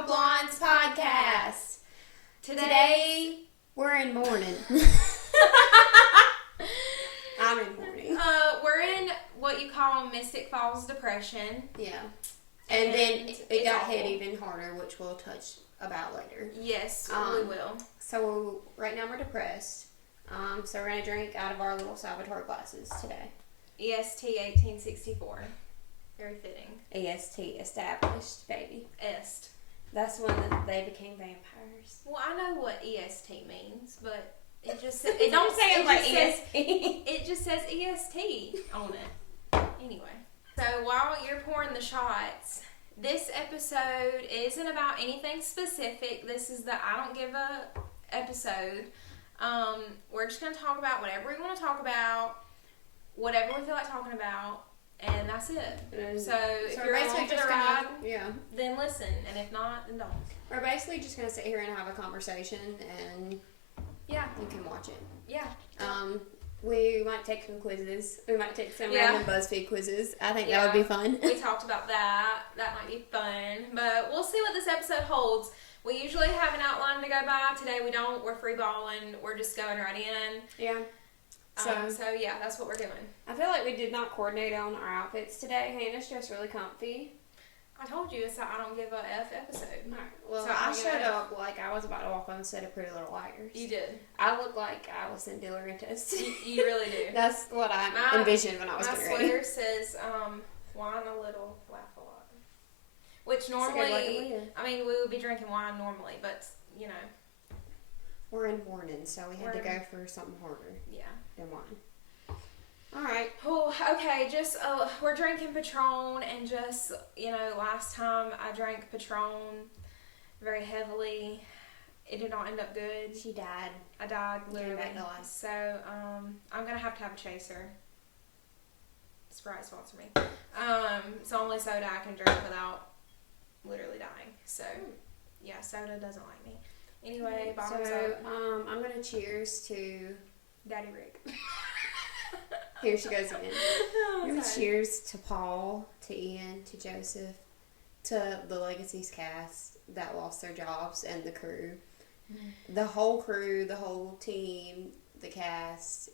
No Blondes podcast. Today we're in mourning. I'm in mourning. We're in what you call Mystic Falls depression. Yeah. And then it got hit even harder, which we'll touch about later. Yes, we will. So right now we're depressed. So we're going to drink out of our little Salvatore glasses today. EST 1864. Very fitting. EST, established, baby. Est. That's when they became vampires. Well, I know what EST means, but it just it don't say it like EST. It just says EST on it. Anyway, so while you're pouring the shots, this episode isn't about anything specific. This is the I don't give a episode. We're just going to talk about whatever we want to talk about, whatever we feel like talking about, and that's it. So if you're along for the ride, then listen, and if not, then don't. We're basically just going to sit here and have a conversation, and you can watch it. Yeah. We might take some quizzes. We might take some random BuzzFeed quizzes. I think that would be fun. We talked about that. That might be fun. But we'll see what this episode holds. We usually have an outline to go by. Today we don't. We're free balling. We're just going right in. Yeah. So yeah, that's what we're doing. I feel like we did not coordinate on our outfits today. Hannah's dressed really comfy. I told you it's a I don't give a F episode. Right. Well, so I showed up like I was about to walk on a set of Pretty Little Liars. You did. I look like Allison DeLaurentis. You really do. That's what I envisioned when I was getting ready. My sweater says, wine a little, laugh a lot. Which normally, I mean, we would be drinking wine normally, but, you know. We're in mourning, so we had to go for something harder than wine. All right. Oh, okay. Just we're drinking Patron, and just last time I drank Patron very heavily. It did not end up good. She died. I died literally. So I'm gonna have to have a chaser. Sprite sponsor me. It's the only soda I can drink without literally dying. So yeah, soda doesn't like me. Anyway, bottoms up. I'm gonna cheers to Daddy Rick. Here she goes again. Cheers to Paul, to Ian, to Joseph, to the Legacies cast that lost their jobs, and the crew. The whole crew, the whole team, the cast.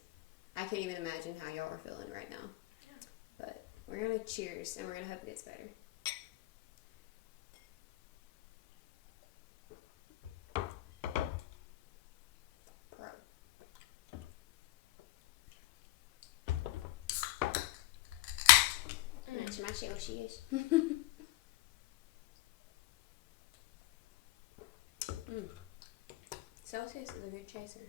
I can't even imagine how y'all are feeling right now. Yeah. But we're going to cheers, and we're going to hope it gets better. My Celsius. Celsius is a good chaser.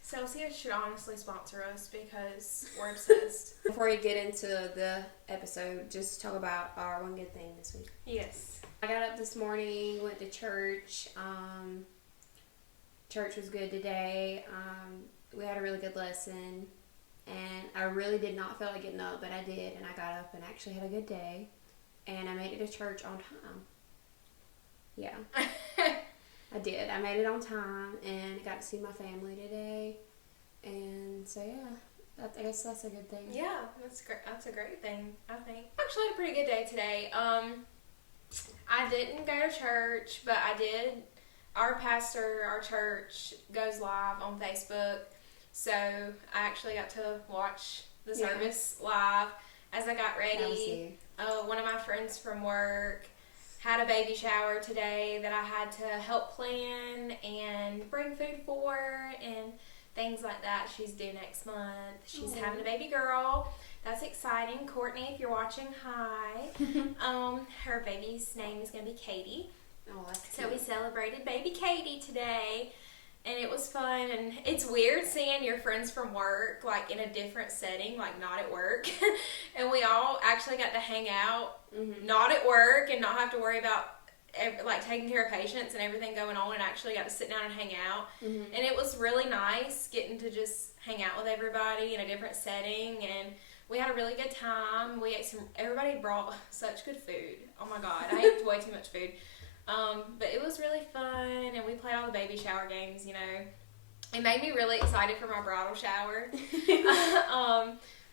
Celsius should honestly sponsor us because we're obsessed. Before we get into the episode, just talk about our one good thing this week. Yes. I got up this morning, went to church. Church was good today. We had a really good lesson. And I really did not feel like getting up, but I did, and I got up and actually had a good day. And I made it to church on time. Yeah. I did. I made it on time, and got to see my family today. And so, yeah, I guess that's a good thing. Yeah, that's great. That's a great thing, I think. Actually, had a pretty good day today. I didn't go to church, but I did. Our pastor, our church, goes live on Facebook. So I actually got to watch the service live as I got ready. One of my friends from work had a baby shower today that I had to help plan and bring food for and things like that. She's due next month. She's having a baby girl. That's exciting. Courtney, if you're watching, hi. Her baby's name is going to be Katie. Oh, that's so cute. We celebrated baby Katie today. And it was fun, and it's weird seeing your friends from work, like, in a different setting, like, not at work. And we all actually got to hang out, not at work, and not have to worry about, like, taking care of patients and everything going on, and actually got to sit down and hang out. And it was really nice getting to just hang out with everybody in a different setting, and we had a really good time. We ate everybody brought such good food. Oh, my God, I ate way too much food. But it was really fun, and we played all the baby shower games, It made me really excited for my bridal shower.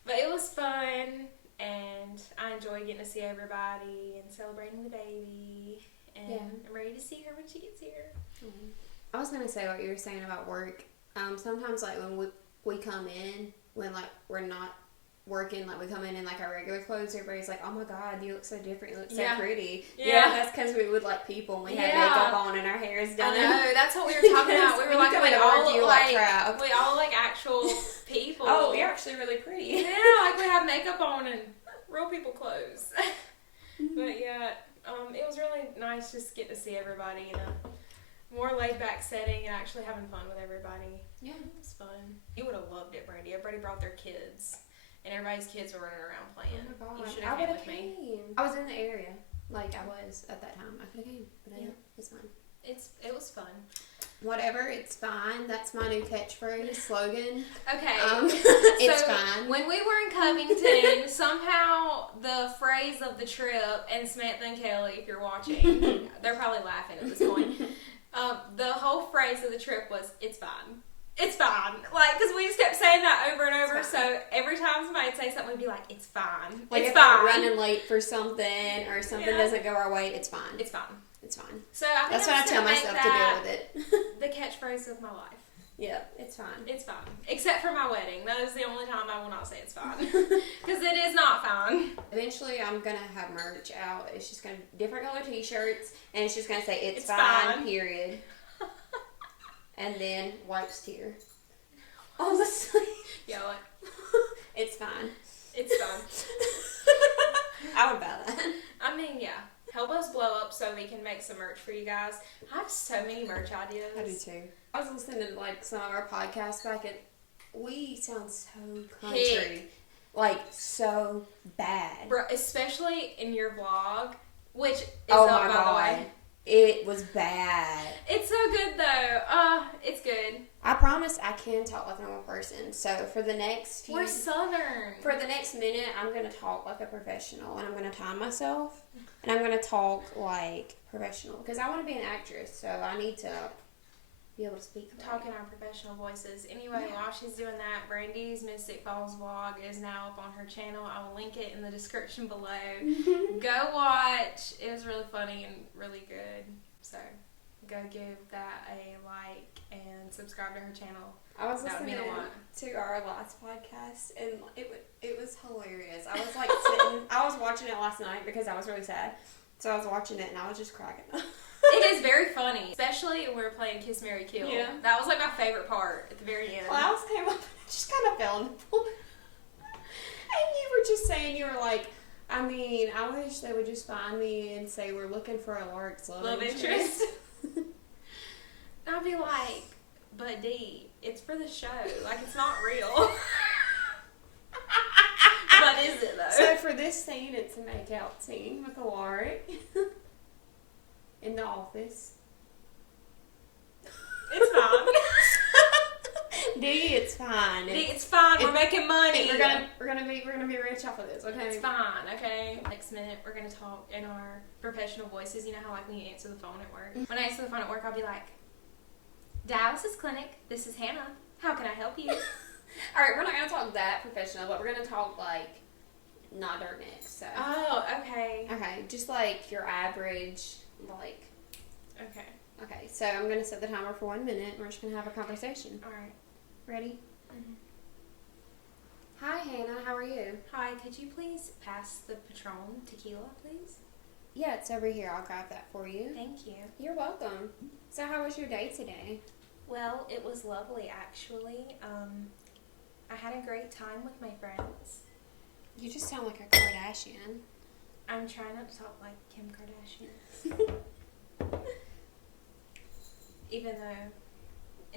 But it was fun, and I enjoyed getting to see everybody and celebrating the baby. and I'm ready to see her when she gets here. I was gonna say what you were saying about work. Sometimes like when we come in, when like we're not working, like we come in like our regular clothes, everybody's like, oh my god, you look so different, you look so pretty. Yeah, that's because we would like people and we have makeup on and our hair is done. I know, that's what we were talking about. We were like, we all look like crap. We all like actual people. Oh, you're actually really pretty. Yeah, like we have makeup on and real people clothes. But yeah, it was really nice just to get to see everybody in a more laid back setting and actually having fun with everybody. Yeah, it was fun. You would have loved it, Brandy. Everybody brought their kids. And everybody's kids were running around playing. Oh my god. You should have came with me. I was in the area. Like, I was at that time. I could have came. But it's fine. It was fun. Whatever, it's fine. That's my new catchphrase, slogan. Okay. It's fine. When we were in Covington, somehow the phrase of the trip, and Samantha and Kelly, if you're watching, they're probably laughing at this point. The whole phrase of the trip was, it's fine. It's fine. Like, because we just kept saying that over and over. So every time somebody would say something, we'd be like, it's fine. Like, it's if fine. we're running late for something or something doesn't go our way, it's fine. It's fine. It's fine. So I think that's what I tell myself to deal with it. The catchphrase of my life. Yeah, it's fine. It's fine. Except for my wedding. That is the only time I will not say it's fine. Because it is not fine. Eventually, I'm going to have merch out. It's just going to be different color t-shirts. And it's just going to say, it's fine, period. And then wipes tear. Honestly. Yeah, like. It's fine. It's fine. I would buy that. I mean, yeah. Help us blow up so we can make some merch for you guys. I have so many merch ideas. I do too. I was listening to like some of our podcasts back and we sound so country. Like so bad. Bro, especially in your vlog, which is by the way. It was bad. It's so good though. It's good. I promise I can talk like a normal person. So for the next few... We're Southern. For the next minute, I'm going to talk like a professional. And I'm going to time myself. And I'm going to talk like professional. Because I want to be an actress. So I need to be able to speak. Talk in our professional voices. Anyway, while she's doing that, Brandy's Mystic Falls vlog is now up on her channel. I will link it in the description below. Go watch. It was really funny and really good. So go give that a like and subscribe to her channel. I was listening to our last podcast and it was hilarious. I was like I was watching it last night because I was really sad. So I was watching it and I was just cracking up. It is very funny, especially when we were playing Kiss, Marry, Kill. Yeah. That was like my favorite part at the very end. Klaus came up and just kind of fell in the pool. And you were just saying, you were like, I mean, I wish they would just find me and say we're looking for a Lark's love interest. I'd be like, but D, it's for the show. Like, it's not real. But is it though? So for this scene, it's a make-out scene with a Lark. In the office. It's fine. D, it's fine. D, it's fine. We're making money. We're gonna be rich off of this. Okay. It's fine. Okay. Next minute, we're gonna talk in our professional voices. You know how like when you answer the phone at work. When I answer the phone at work, I'll be like, "Dialysis clinic. This is Hannah. How can I help you?" All right, we're not gonna talk that professional, but we're gonna talk like not dirt next. So. Oh, okay. Okay, just like your average. Like, okay, so I'm going to set the timer for 1 minute and we're just going to have a conversation. Alright. Ready? Hi, Hannah, how are you? Hi, could you please pass the Patron tequila, please? Yeah, it's over here. I'll grab that for you. Thank you. You're welcome. So how was your day today? Well, it was lovely, actually. I had a great time with my friends. You just sound like a Kardashian. I'm trying not to talk like Kim Kardashian. Even though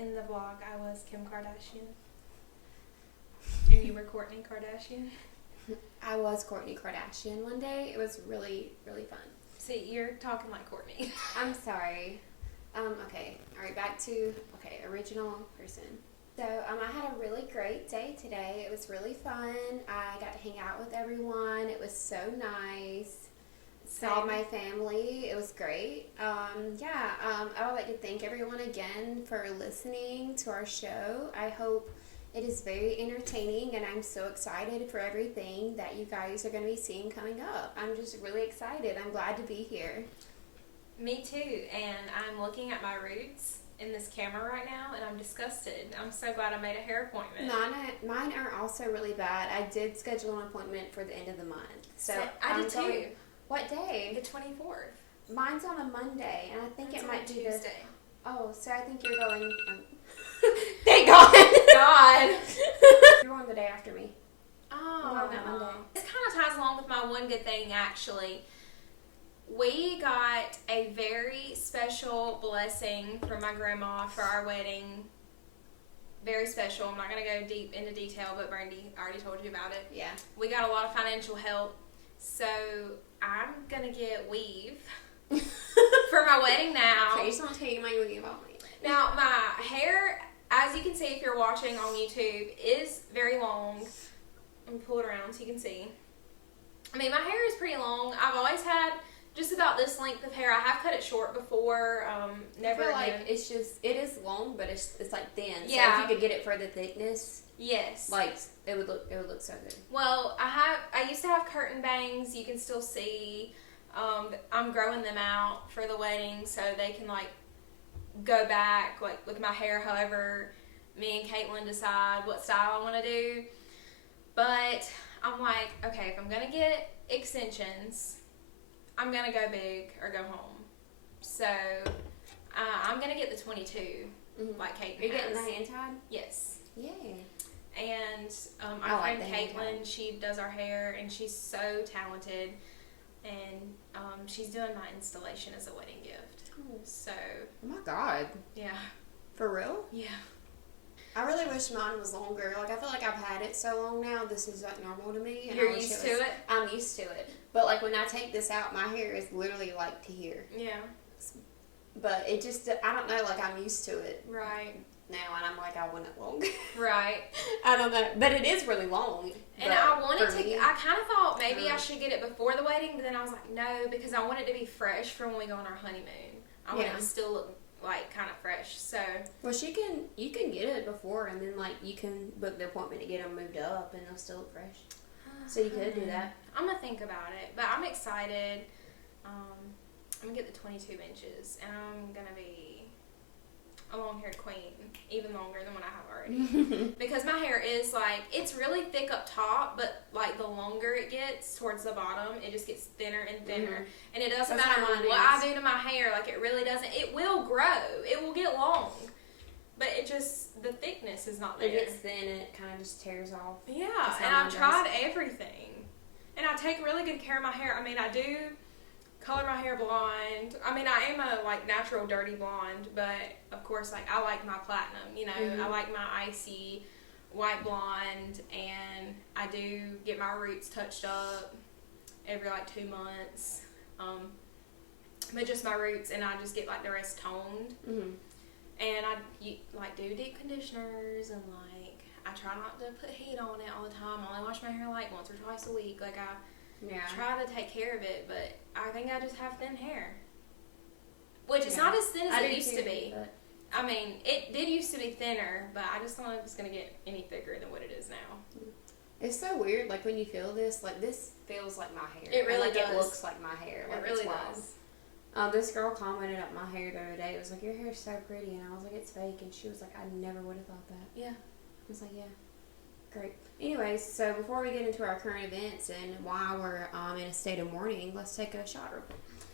in the vlog I was Kim Kardashian. And you were Kourtney Kardashian. I was Kourtney Kardashian one day. It was really, really fun. See, you're talking like Kourtney. I'm sorry. Okay. Alright, back to, original person. So, I had a really great day today. It was really fun. I got to hang out with everyone. It was so nice. Saw my family. It was great. I would like to thank everyone again for listening to our show. I hope it is very entertaining, and I'm so excited for everything that you guys are going to be seeing coming up. I'm just really excited. I'm glad to be here. Me too, and I'm looking at my roots in this camera right now, and I'm disgusted. I'm so glad I made a hair appointment. Mine are also really bad. I did schedule an appointment for the end of the month. So I did too. What day? The 24th. Mine's on a Monday, and I think it might be Tuesday. Oh, so I think you're going. Thank God. God. You're on the day after me. Oh. On that Monday. This kind of ties along with my one good thing, actually. We got a very special blessing from my grandma for our wedding. Very special. I'm not going to go deep into detail, but Brandy already told you about it. Yeah. We got a lot of financial help, so I'm going to get weave for my wedding now. So you just want to tell you my weave about me. Now, my hair, as you can see if you're watching on YouTube, is very long. Let me pull it around so you can see. I mean, my hair is pretty long. I've always had just about this length of hair. I have cut it short before. Never I feel again. like it is long, but it's like thin. Yeah. So if you could get it for the thickness, yes, like it would look so good. Well, I used to have curtain bangs. You can still see. I'm growing them out for the wedding so they can like go back like with my hair. However, me and Caitlin decide what style I want to do. But I'm like, okay, if I'm gonna get extensions, I'm going to go big or go home. So, I'm going to get the 22, like Caitlin Are you has. getting the hand tied? Yes. Yay. And my I like friend the hand Caitlin, tied. she does our hair, and she's so talented. And she's doing my installation as a wedding gift. So. Oh my God. Yeah. For real? Yeah. I really wish mine was longer. Like, I feel like I've had it so long now, this is like normal to me. And You're I wish used to it? I'm used to it. But like when I take this out, my hair is literally like to here. Yeah. But it just, I don't know, like I'm used to it Right. now, and I'm like, I want it long. Right. I don't know. But it is really long. And I wanted to, me, I kind of thought maybe I should get it before the wedding, but then I was like, no, because I want it to be fresh for when we go on our honeymoon. I want it to still look like kind of fresh. So. Well, you can get it before, and then like you can book the appointment to get them moved up, and they'll still look fresh. So you could do that. I'm going to think about it, but I'm excited. I'm going to get the 22 inches, and I'm going to be a long-haired queen, even longer than what I have already. Because my hair is like, it's really thick up top, but like the longer it gets towards the bottom, it just gets thinner and thinner. And it doesn't matter what I do to my hair, like it really doesn't, it will grow, it will get long. But it just, the thickness is not there. It gets thin and it kind of just tears off. Yeah, and I've tried everything. And I take really good care of my hair. I mean, I do color my hair blonde. I mean, I am a like natural dirty blonde, but of course, like I like my platinum, you know, I like my icy white blonde, and I do get my roots touched up every like 2 months. But just my roots, and I just get like the rest toned. And I like do deep conditioners, and like I try not to put heat on it all the time. I only wash my hair like once or twice a week. Like I try to take care of it, but I think I just have thin hair, which it's not as thin as it used to be. I mean, it did used to be thinner, but I just don't know if it's gonna get any thicker than what it is now. It's so weird, like when you feel this, like this feels like my hair. It really does. does. It looks like my hair. Like, it really it's wild. does. This girl commented on my hair the other day. It was like, your hair's so pretty. And I was like, it's fake. And she was like, I never would have thought that. Yeah. I was like, yeah. Great. Anyways, so before we get into our current events and why we're in a state of mourning, let's take a shot real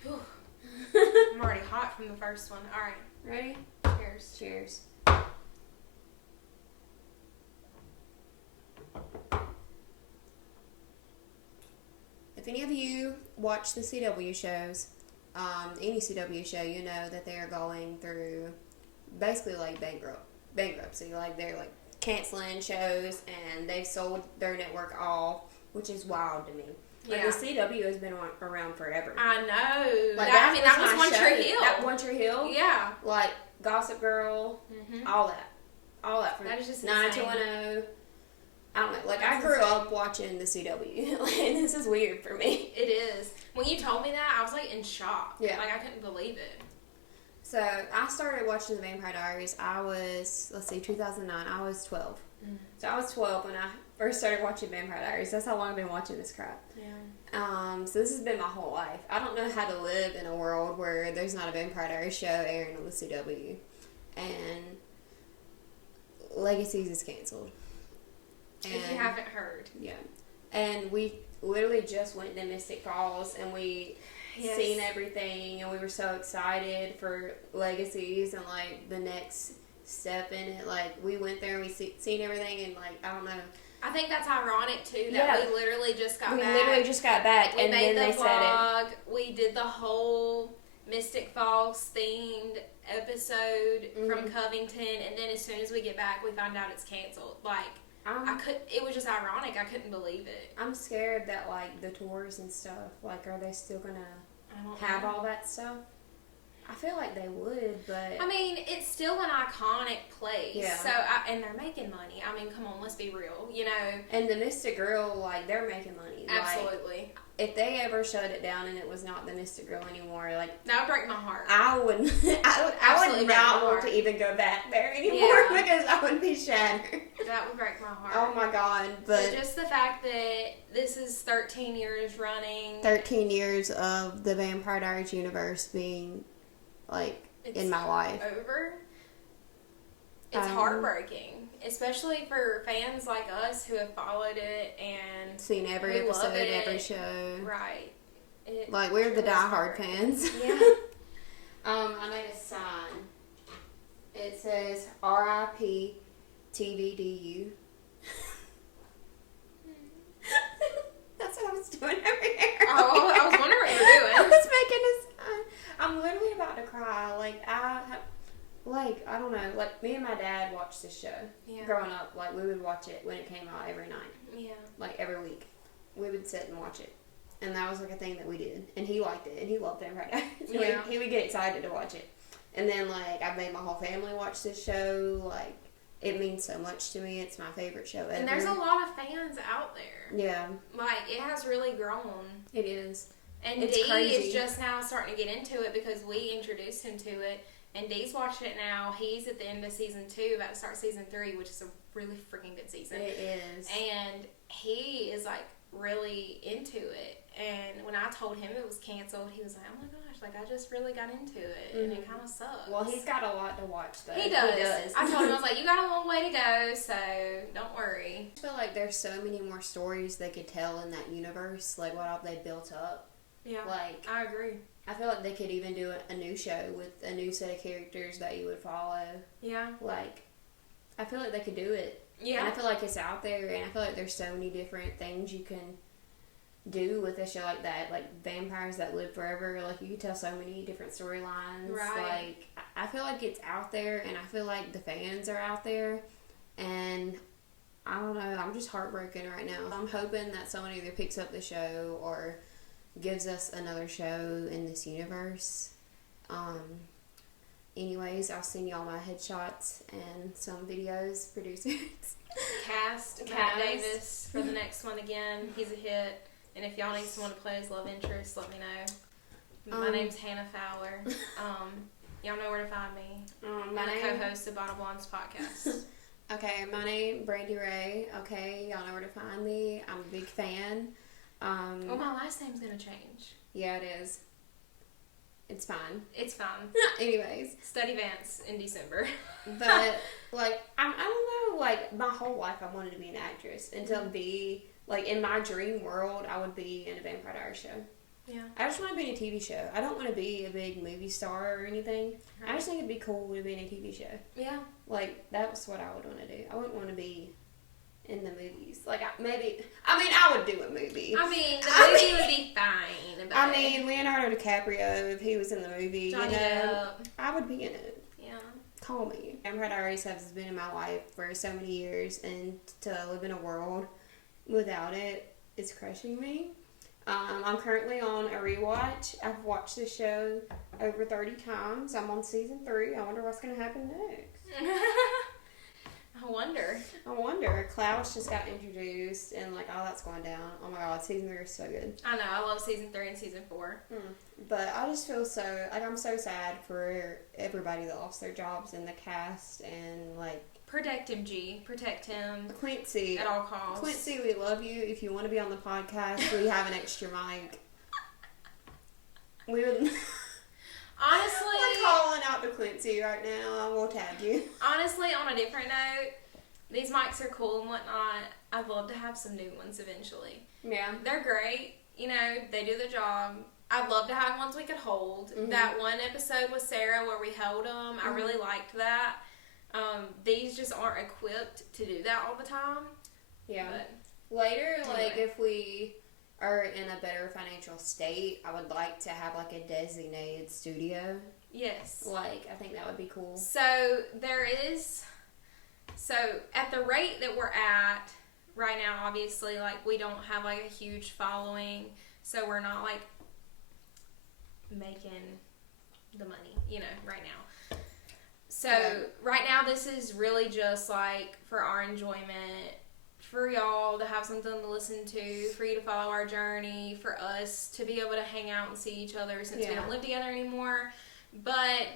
quick. I'm already hot from the first one. All right. Ready? Cheers. Cheers. If any of you watch the CW shows, any CW show, you know that they are going through basically like bankruptcy. Like they're like canceling shows, and they've sold their network off, which is wild to me. Like the CW has been around forever. I know. Like that was One Tree Hill. That One Tree Hill. Yeah. Like Gossip Girl, all that from that is just 90210. I don't know. Like I grew up watching the CW. Like, this is weird for me. It is. When you told me that, I was like in shock. Yeah. Like I couldn't believe it. So I started watching the Vampire Diaries. I was 2009. I was 12. So I was 12 when I first started watching Vampire Diaries. That's how long I've been watching this crap. Yeah. So this has been my whole life. I don't know how to live in a world where there's not a Vampire Diaries show airing on the CW. And Legacies is canceled. And if you haven't heard. Yeah. And we literally just went to Mystic Falls and we seen everything and we were so excited for Legacies and like the next step in it. Like we went there and we seen everything and like I don't know. I think that's ironic too that we literally just got back. We literally just got back we and made then the they vlog. said it. We did the whole Mystic Falls themed episode from Covington, and then as soon as we get back, we find out it's canceled. Like it was just ironic. I couldn't believe it. I'm scared that like the tours and stuff, like are they still gonna have all that stuff? I feel like they would, but I mean, it's still an iconic place. Yeah. So and they're making money. I mean, come on, let's be real. You know. And the Mystic Girl, like they're making money. Absolutely. Like, if they ever shut it down and it was not the Mystic Girl anymore, like that would break my heart. I wouldn't. I would not want to even go back there anymore because I would be shattered. That would break my heart. Oh my god! But just the fact that this is 13 years running. 13 years of the Vampire Diaries universe being like in my life. Over. It's heartbreaking, especially for fans like us who have followed it and seen every episode, every show. Right. Like we're the diehard fans. Yeah. I made a sign. It says R.I.P. TVDU. That's what I was doing over here. Oh, I was wondering what you were doing. I was making a sign. I'm literally about to cry. I don't know. Like, me and my dad watched this show. Yeah. Growing up, like, we would watch it when it came out every night. Yeah. Like, every week. We would sit and watch it. And that was, like, a thing that we did. And he liked it. And he loved Vampire Diaries. Yeah. He would get excited to watch it. And then, like, I made my whole family watch this show. Like, it means so much to me. It's my favorite show ever. And there's a lot of fans out there. Yeah. Like, it has really grown. It is. And it's Dee crazy. is just now starting to get into it because we introduced him to it. And Dee's watched it now. He's at the end of season 2, about to start season 3, which is a really freaking good season. It is. And he is, like, really into it. And when I told him it was canceled, he was like, oh my gosh, like, I just really got into it. And it kind of sucks. Well, he's got a lot to watch, though. He does. I told him, I was like, you got a long way to go, so don't worry. I feel like there's so many more stories they could tell in that universe. Like, what have they built up? Yeah, like I agree. I feel like they could even do a new show with a new set of characters that you would follow. Yeah. Like, I feel like they could do it. Yeah. And I feel like it's out there, and I feel like there's so many different things you can do with a show like that. Like, vampires that live forever. Like, you could tell so many different storylines. Right. Like, I feel like it's out there, and I feel like the fans are out there, and I don't know, I'm just heartbroken right now. I'm hoping that someone either picks up the show or gives us another show in this universe. Anyways, I'll send y'all my headshots and some videos, producers. Cast Matt Davis for the next one again. He's a hit. And if y'all need someone to play his love interest, let me know. My name's Hannah Fowler. Y'all know where to find me. I'm the co-host of Bottle Blondes podcast. Okay, my name Brandy Ray. Okay, y'all know where to find me. I'm a big fan. Well, my last name's gonna change. Yeah, it is. It's fine. It's fine. Anyways. Study Vance in December. But, like, I don't know, like, my whole life I wanted to be an actress. And to be, like, in my dream world, I would be in a Vampire Diaries show. Yeah. I just want to be in a TV show. I don't want to be a big movie star or anything. Right. I just think it'd be cool to be in a TV show. Yeah. Like, that's what I would want to do. I wouldn't want to be in the movies. Like, I would do a movie. I mean, the movie would be fine. I mean, Leonardo DiCaprio, if he was in the movie, Johnny Depp. I would be in it. Yeah. Call me. Vampire Diaries has been in my life for so many years, and to live in a world without it is crushing me. I'm currently on a rewatch. I've watched the show over 30 times. I'm on season 3. I wonder what's going to happen next. I wonder. Klaus just got introduced, and like all that's going down. Oh my god, season 3 is so good. I know. I love season 3 and season 4. But I just feel so like I'm so sad for everybody that lost their jobs in the cast, and like protect him, G. Protect him. Quincy at all costs. Quincy, we love you. If you want to be on the podcast, we have an extra mic. We would. Honestly, we're calling out to Quincy right now. We'll tag you. Honestly, on a different note, these mics are cool and whatnot. I'd love to have some new ones eventually. Yeah. They're great. You know, they do the job. I'd love to have ones we could hold. Mm-hmm. That one episode with Sarah where we held them, I really liked that. These just aren't equipped to do that all the time. Yeah. But later, anyway. like if we are in a better financial state, I would like to have like a designated studio. Yes. Like, I think that would be cool. So at the rate that we're at right now, obviously, like we don't have like a huge following, so we're not like making the money, you know, right now. So right now this is really just like for our enjoyment, for y'all to have something to listen to, for you to follow our journey, for us to be able to hang out and see each other since we don't live together anymore. But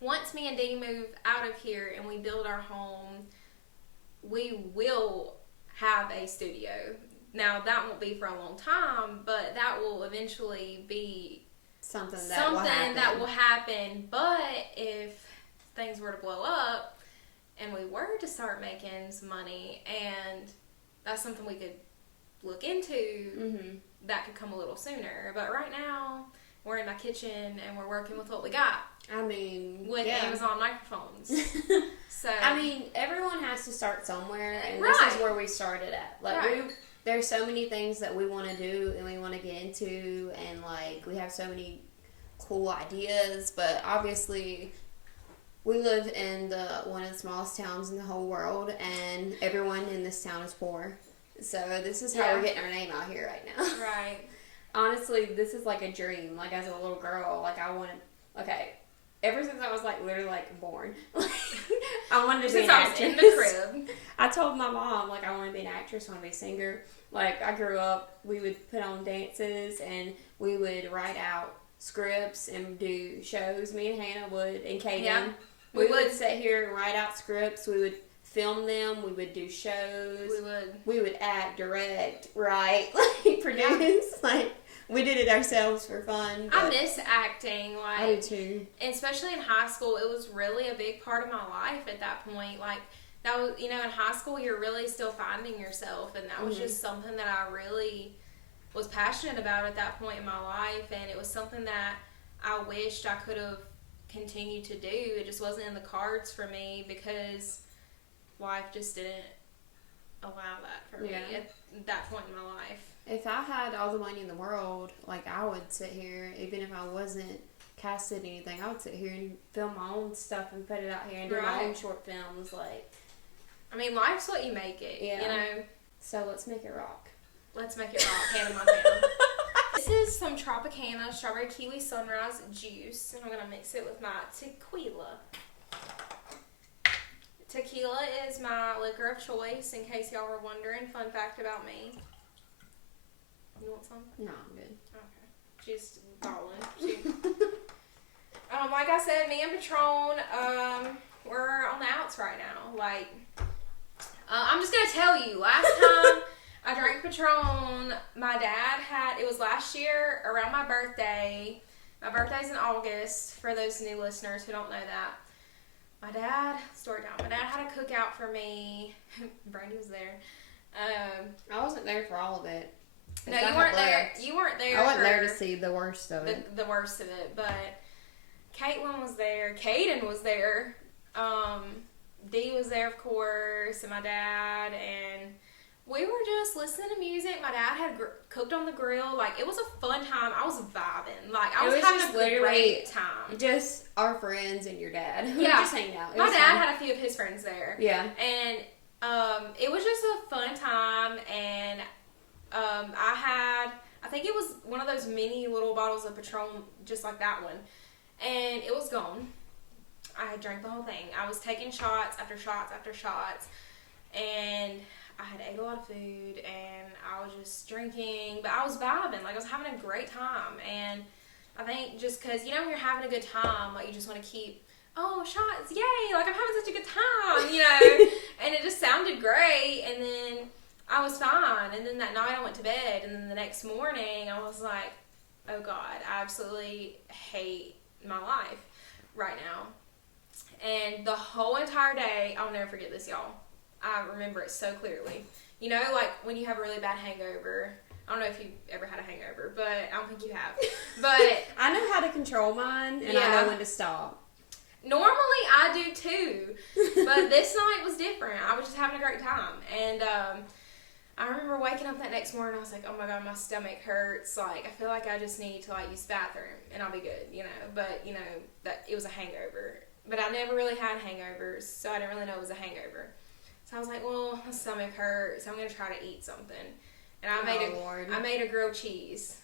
once me and Dee move out of here and we build our home, we will have a studio. Now that won't be for a long time, but that will eventually be something that will happen. But if things were to blow up and we were to start making some money, and that's something we could look into, that could come a little sooner. But right now, we're in my kitchen and we're working with what we got. I mean, with Amazon microphones. So I mean, everyone has to start somewhere, and this is where we started at. Like there's so many things that we want to do and we want to get into, and like we have so many cool ideas, but obviously we live in one of the smallest towns in the whole world, and everyone in this town is poor. So this is how we're getting our name out here right now. Right. Honestly, this is like a dream. Like as a little girl, like I wanted. Okay, ever since I was like literally like born, I wanted to be an actress. Since I was in the crib. I told my mom like I want to be an actress, I want to be a singer. Like I grew up, we would put on dances and we would write out scripts and do shows. Me and Hannah would, and Kaden. Yeah. We would sit here and write out scripts. We would film them. We would do shows. We would act, direct, write, like produce. Like we did it ourselves for fun. I miss acting. Like I do too. Especially in high school, it was really a big part of my life at that point. Like that was, you know, in high school, you're really still finding yourself, and that was just something that I really was passionate about at that point in my life, and it was something that I wished I could have continued to do. It just wasn't in the cards for me because life just didn't allow that for me at that point in my life. If I had all the money in the world, like I would sit here, even if I wasn't casted anything, I would sit here and film my own stuff and put it out here and do my own short films. Like, I mean, life's what you make it, you know? So let's make it rock. Let's make it rock, Hannah Montana. This is some Tropicana Strawberry Kiwi Sunrise juice, and I'm going to mix it with my tequila. Tequila is my liquor of choice, in case y'all were wondering. Fun fact about me. You want some? No, I'm good. Okay. She's balling. Like I said, me and Patron, we're on the outs right now. Like, I'm just going to tell you, last time I drank Patron, my dad it was last year around my birthday. My birthday's in August, for those new listeners who don't know that. My dad had a cookout for me. Brandy was there. I wasn't there for all of it. No, you weren't there. You weren't there. I wasn't there to see the worst of it. The worst of it, but Caitlin was there. Caden was there. Dee was there, of course, and my dad, and we were just listening to music. My dad had cooked on the grill. Like, it was a fun time. I was vibing. Like, I was having a great time. Just our friends and your dad. Yeah. Just hanging out. My dad had a few of his friends there. Yeah. And it was just a fun time, and I think it was one of those mini little bottles of Patron, just like that one, and it was gone. I had drank the whole thing. I was taking shots after shots after shots, and I had ate a lot of food, and I was just drinking, but I was vibing. Like, I was having a great time, and I think just because, you know, when you're having a good time, like, you just want to keep, oh, shots, yay, like, I'm having such a good time, you know, and it just sounded great, and then I was fine, and then that night I went to bed, and then the next morning I was like, oh, God, I absolutely hate my life right now. And the whole entire day, I'll never forget this, y'all. I remember it so clearly. You know, like, when you have a really bad hangover, I don't know if you've ever had a hangover, but I don't think you have. But I know how to control mine, and I know when to stop. Normally, I do too, but this night was different. I was just having a great time, and I remember waking up that next morning, I was like, oh my God, my stomach hurts, like, I feel like I just need to, like, use the bathroom, and I'll be good, you know, but, you know, that it was a hangover, but I never really had hangovers, so I didn't really know it was a hangover, so I was like, well, my stomach hurts, so I'm going to try to eat something, and I made a grilled cheese,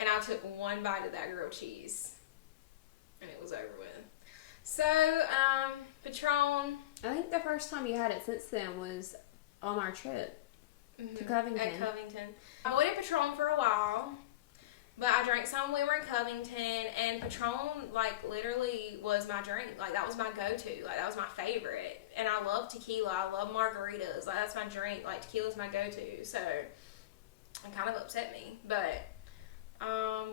and I took one bite of that grilled cheese, and it was over with. So, Patron. I think the first time you had it since then was on our trip to Covington. At Covington. I avoided Patron for a while, but I drank some when we were in Covington, and Patron, like, literally was my drink. Like, that was my go-to. Like, that was my favorite. And I love tequila. I love margaritas. Like, that's my drink. Like, tequila's my go-to. So, it kind of upset me. But,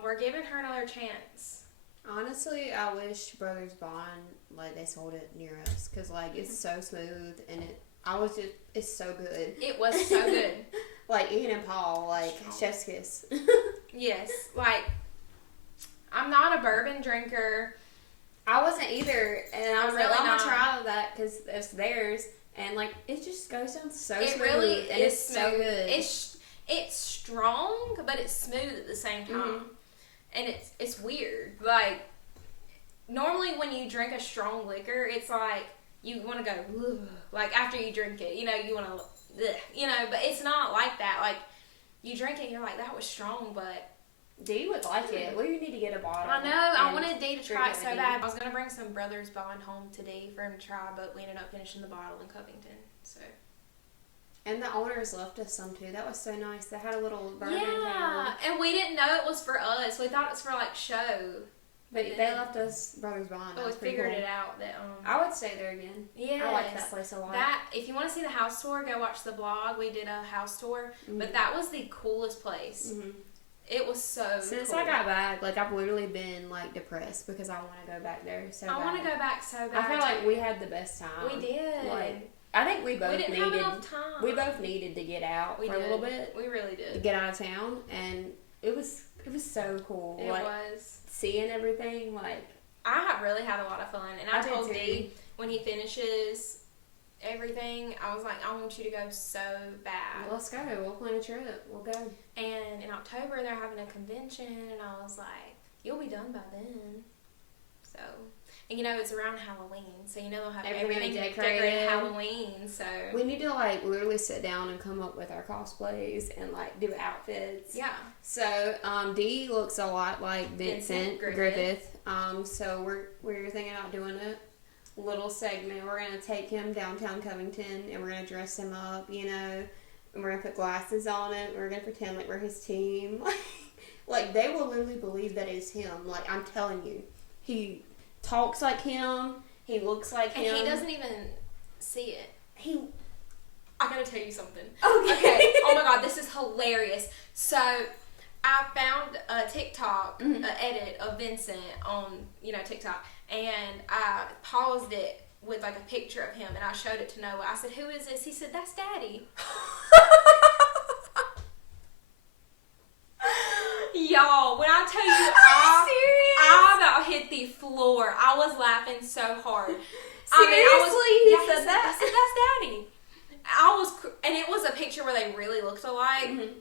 we're giving her another chance. Honestly, I wish Brothers Bond, like, they sold it near us. Because, like, it's so smooth, and it's so good. It was so good. Like, Ian and Paul, like, chef's kiss. Yes. Like, I'm not a bourbon drinker. I wasn't either. And I was really I'm going to try that because it's theirs. And, like, it just goes down so smooth. It really and is it's smooth. So good. It's strong, but it's smooth at the same time. Mm-hmm. And it's weird. Like, normally when you drink a strong liquor, it's like, you want to go, ugh. Like, after you drink it, you know, you want to, ugh, you know, but it's not like that. Like, you drink it and you're like, that was strong, but... Dee would like it. We need to get a bottle. I know. I wanted Dee to try it so bad. I was going to bring some Brothers Bond home to Dee for him to try, but we ended up finishing the bottle in Covington, so... And the owners left us some, too. That was so nice. They had a little bourbon tower. Yeah, and we didn't know it was for us. We thought it was for, like, show. But they left us Brothers Bond. But we figured it out that I would stay there again. Yeah, I like that place a lot. If you want to see the house tour, go watch the vlog. We did a house tour, but that was the coolest place. Mm-hmm. It was so Since cool. I got back, like, I've literally been, like, depressed because I want to go back there so bad. I want to go back so bad. I feel like we had the best time. We did. Like, I think we both didn't have enough time. We both needed to get out for a little bit. We really did. To get out of town, and it was so cool. It was. Seeing everything, like... I really had a lot of fun, and I told Dee when he finishes everything, I was like, I want you to go so bad. Well, let's go. We'll plan a trip. We'll go. And in October, they're having a convention, and I was like, you'll be done by then. So, and you know, it's around Halloween, so you know they'll have everything decorated Halloween, so. We need to, like, literally sit down and come up with our cosplays and, like, do outfits. Yeah. So, Dee looks a lot like Vincent Griffith. So we're thinking about doing a little segment. We're going to take him downtown Covington, and we're going to dress him up, you know, and we're going to put glasses on it. We're going to pretend like we're his team. Like, they will literally believe that it's him. Like, I'm telling you. He talks like him. He looks like him. And he doesn't even see it. I gotta tell you something. Okay. Oh my God, this is hilarious. So, I found a TikTok edit of Vincent on, you know, TikTok, and I paused it with, like, a picture of him, and I showed it to Noah. I said, who is this? He said, that's Daddy. Y'all, when I tell you, I about hit the floor. I was laughing so hard. Seriously? He said that? I said, that's Daddy. And it was a picture where they really looked alike. Mm-hmm.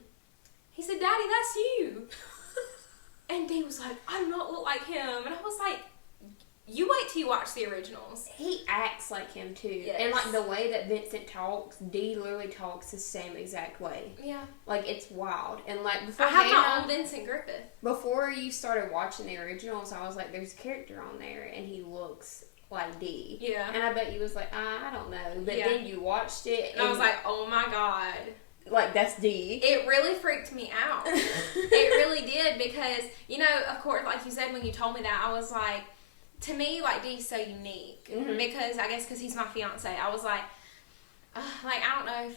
He said, Daddy, that's you. And Dee was like, I do not look like him. And I was like, You wait till you watch the originals. He acts like him too. Yes. And like the way that Vincent talks, Dee literally talks the same exact way. Yeah. Like it's wild. And like before I have my own Vincent Griffith. Before you started watching the originals, I was like, there's a character on there and he looks like Dee. Yeah. And I bet you was like, I don't know. But then you watched it and I was like, oh my God. Like, that's Dee. It really freaked me out. It really did because, you know, of course, like you said, when you told me that, I was like, to me, like, Dee's so unique. Mm-hmm. Because, I guess, because he's my fiance. I was like, I don't know if,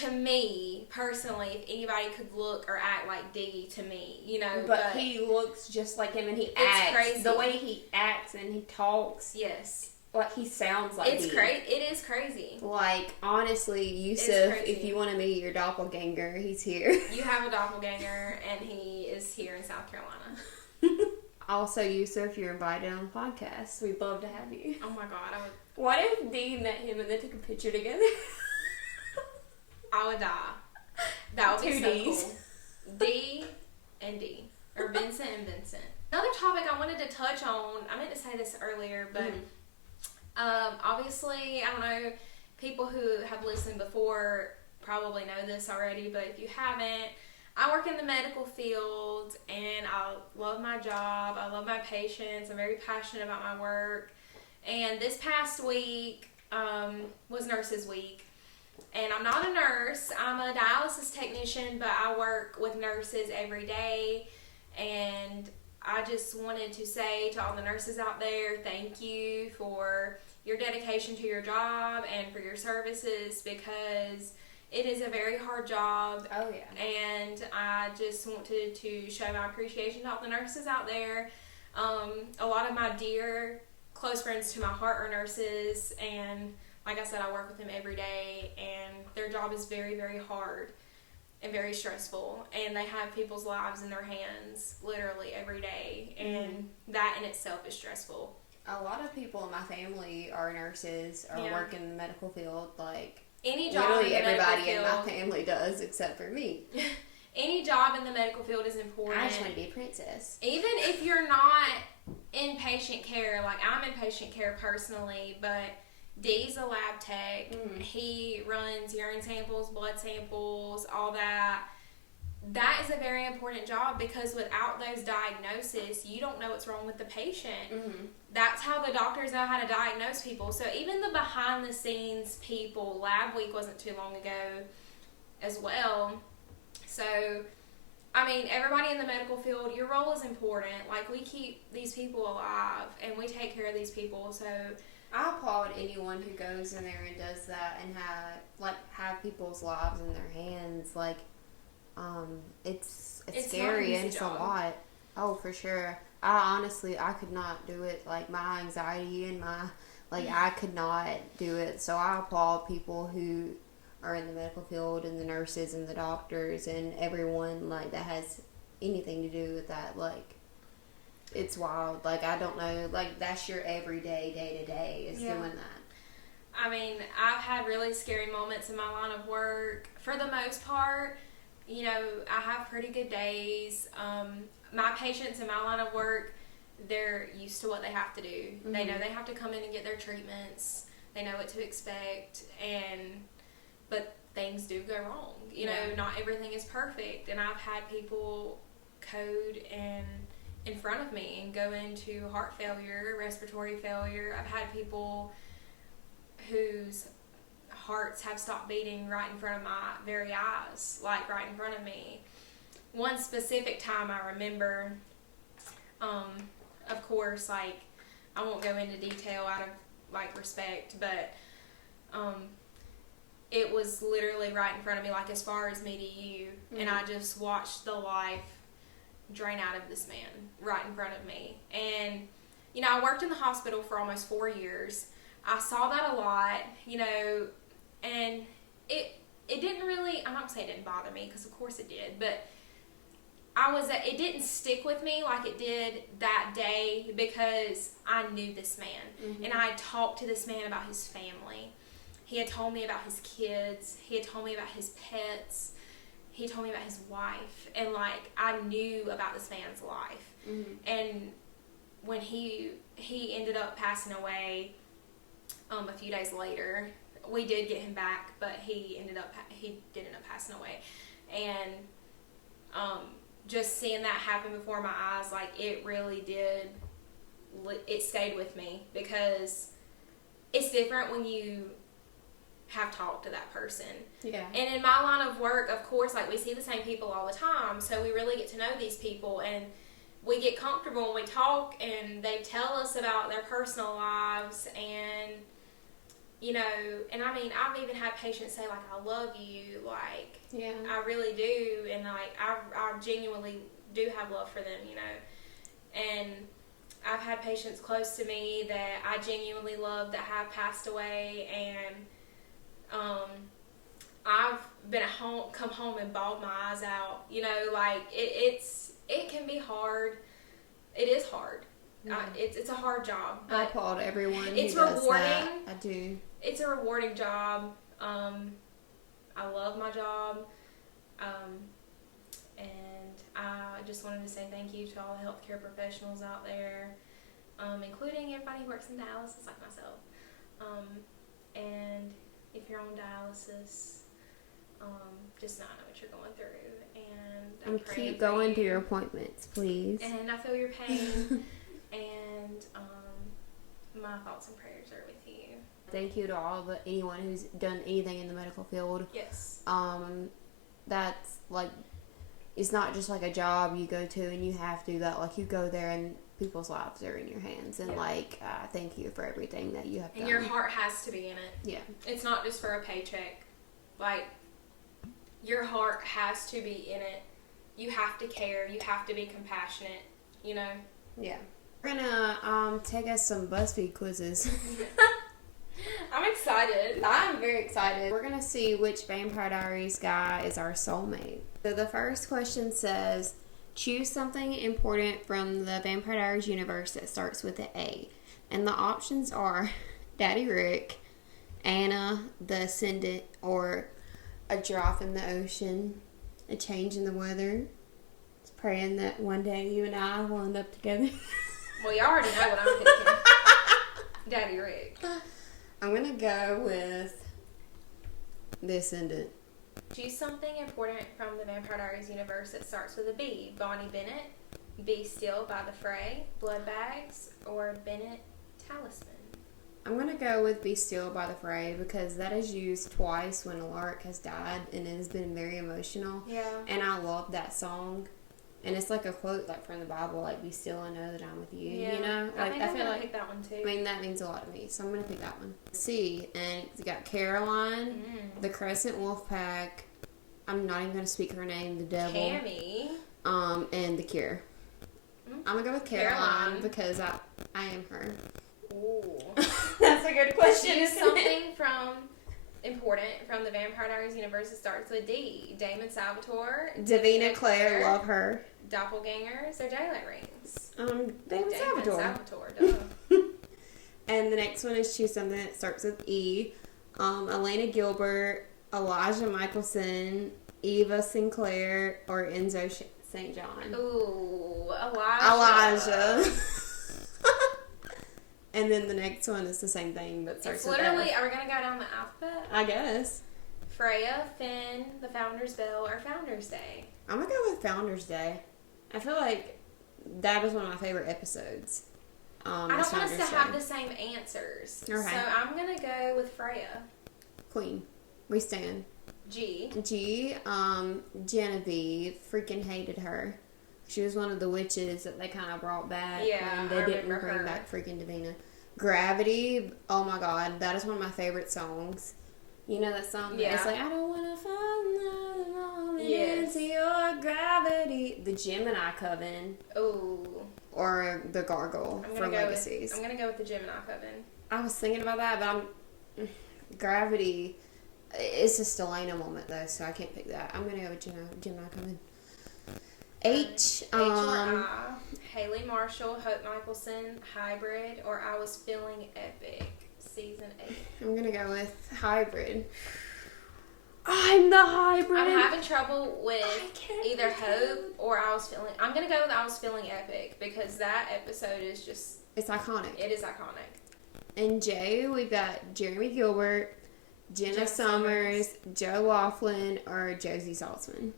to me, personally, if anybody could look or act like Dee to me, you know. But he looks just like him and he acts. Crazy. The way he acts and he talks. Yes. Like, he sounds like Dee. It is crazy. Like, honestly, Yusuf, if you want to meet your doppelganger, he's here. You have a doppelganger, and he is here in South Carolina. Also, Yusuf, you're invited on the podcast. We'd love to have you. Oh my God, I would. What if Dee met him and they took a picture together? I would die. That would be so Ds. cool. Dee and Dee. Or Vincent and Vincent. Another topic I wanted to touch on, I meant to say this earlier, but obviously, I don't know, people who have listened before probably know this already, but if you haven't, I work in the medical field, and I love my job. I love my patients. I'm very passionate about my work. And this past week was Nurses Week. And I'm not a nurse. I'm a dialysis technician, but I work with nurses every day. And I just wanted to say to all the nurses out there, thank you for your dedication to your job and for your services, because it is a very hard job. Oh, yeah. And I just wanted to show my appreciation to all the nurses out there. A lot of my dear, close friends to my heart are nurses. And like I said, I work with them every day. And their job is very, very hard and very stressful. And they have people's lives in their hands literally every day. And that in itself is stressful. A lot of people in my family are nurses or work in the medical field. Like, any job literally in the everybody medical in field, my family does, except for me. Any job in the medical field is important. I just want to be a princess. Even if you're not in patient care, like I'm in patient care personally, but Dee's a lab tech. He runs urine samples, blood samples, all that. That is a very important job, because without those diagnoses, you don't know what's wrong with the patient. That's how the doctors know how to diagnose people. So even the behind the scenes people, Lab Week wasn't too long ago as well. So, I mean, everybody in the medical field, your role is important. Like, we keep these people alive and we take care of these people. So I applaud anyone who goes in there and does that and have people's lives in their hands. Like, it's scary and it's a lot. Oh, for sure. I could not do it. Like, my anxiety and I could not do it. So I applaud people who are in the medical field, and the nurses and the doctors and everyone, like, that has anything to do with that. Like, it's wild. Like, I don't know. Like, that's your everyday, day to day is doing that. I mean, I've had really scary moments in my line of work. For the most part, you know, I have pretty good days. My patients in my line of work, they're used to what they have to do. They know they have to come in and get their treatments. They know what to expect. But things do go wrong. You know, not everything is perfect. And I've had people code in front of me and go into heart failure, respiratory failure. I've had people whose hearts have stopped beating right in front of my very eyes, like right in front of me. One specific time I remember, of course, like, I won't go into detail out of, like, respect, but it was literally right in front of me, like, as far as me to you, and I just watched the life drain out of this man right in front of me. And, you know, I worked in the hospital for almost 4 years. I saw that a lot, you know, and it didn't really, I'm not going to say it didn't bother me, because of course it did, but it didn't stick with me like it did that day, because I knew this man, and I talked to this man about his family. He had told me about his kids. He had told me about his pets. He told me about his wife, and, like, I knew about this man's life. And when he he ended up passing away a few days later. We did get him back, but he did end up passing away. And just seeing that happen before my eyes, like, it really did, it stayed with me, because it's different when you have talked to that person. Yeah. And in my line of work, of course, like, we see the same people all the time, so we really get to know these people, and we get comfortable and we talk, and they tell us about their personal lives, and, you know, and I mean, I've even had patients say, like, I love you, like, yeah, I really do, and, like, I genuinely do have love for them, you know, and I've had patients close to me that I genuinely love that have passed away, and I've been at home, come home and bawled my eyes out. You know, like, it can be hard. It is hard. Yeah. It's a hard job. I applaud everyone it's who does rewarding. that. I do. It's a rewarding job. I love my job. And I just wanted to say thank you to all the healthcare professionals out there, including everybody who works in dialysis like myself. And if you're on dialysis, just not know what you're going through. And keep going to your appointments, please. And I feel your pain. And my thoughts and prayers are with you. Thank you to anyone who's done anything in the medical field. Yes. That's like, it's not just like a job you go to and you have to do that. Like, you go there and people's lives are in your hands. And like, thank you for everything that you have done. And your heart has to be in it. Yeah. It's not just for a paycheck. Like, your heart has to be in it. You have to care. You have to be compassionate. You know? Yeah. We're gonna take us some BuzzFeed quizzes. I'm excited. I'm very excited. We're gonna see which Vampire Diaries guy is our soulmate. So the first question says, choose something important from the Vampire Diaries universe that starts with an A. And the options are Daddy Rick, Anna, the Ascendant, or a drop in the ocean, a change in the weather. Just praying that one day you and I will end up together. Well, you already know what I'm picking. Daddy Rick. I'm gonna go with the Ascendant. Choose something important from the Vampire Diaries universe that starts with a B. Bonnie Bennett, Be Still by the Fray, Blood Bags, or Bennett Talisman. I'm gonna go with Be Still by the Fray, because that is used twice when Alaric has died, and it has been very emotional. Yeah. And I love that song. And it's like a quote, like, from the Bible, like, be still and know that I'm with you, Yeah. you know? Like, I feel feel like, pick that one too. I mean, that means a lot to me, so I'm gonna pick that one. C, and it's got Caroline, the Crescent Wolfpack, I'm not even gonna speak her name, the Devil. Cammy. And the Cure. I'm gonna go with Caroline. Because I am her. Ooh. That's a good question. Choose something important from the Vampire Diaries universe that starts with D. Damon Salvatore. Davina Claire, love her. Doppelgangers or daylight rings. Damon Salvatore. Duh. And the next one is choose something that starts with E. Elena Gilbert, Elijah Michelson, Eva Sinclair, or Enzo St. John. Ooh, Elijah. And then the next one is the same thing, but starts with literally, F. are we going to go down the alphabet? I guess. Freya, Finn, the Founder's Bell, or Founder's Day? I'm going to go with Founder's Day. I feel like that was one of my favorite episodes. I don't want us to have the same answers. Okay. So I'm going to go with Freya. Queen. We stand. G. Genevieve. Freaking hated her. She was one of the witches that they kind of brought back. Yeah, and they didn't bring back freaking Davina. Gravity. Oh my god. That is one of my favorite songs. You know that song? Yeah. It's like, I don't want to fall in love into your gravity. The Gemini Coven. Ooh. Or the Gargoyle from Legacies. I'm going to go with the Gemini Coven. I was thinking about that, but Gravity. It's a Stelena moment though, so I can't pick that. I'm going to go with Gemini Coven. H or I. Haley Marshall, Hope Michelson, Hybrid, or I Was Feeling Epic, Season 8. I'm going to go with Hybrid. I'm the Hybrid. I'm having trouble with either Hope or I'm going to go with I Was Feeling Epic, because that episode is just It's iconic. It is iconic. In J, we've got Jeremy Gilbert, Jenna Summers, Joe Laughlin, or Josie Saltzman.